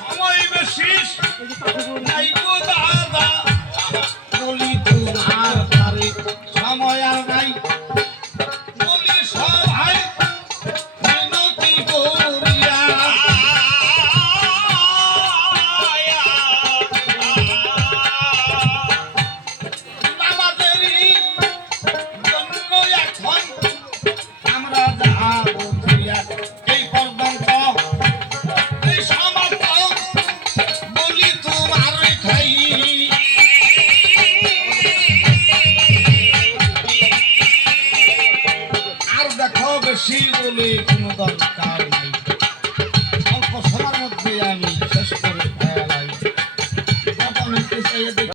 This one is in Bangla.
সময় বেশি নাই গো দাদা বলি তোমার ধারে সময় আর নাই বলি সবাই মিনতি করিয়া আমাদেরই জন্য এখন আমরা যাব ফিরিয়া এই পর্যন্ত এই সমাপ্ত বলি তোমার খাই আর দেখো বেশি বলে কোনো দরকার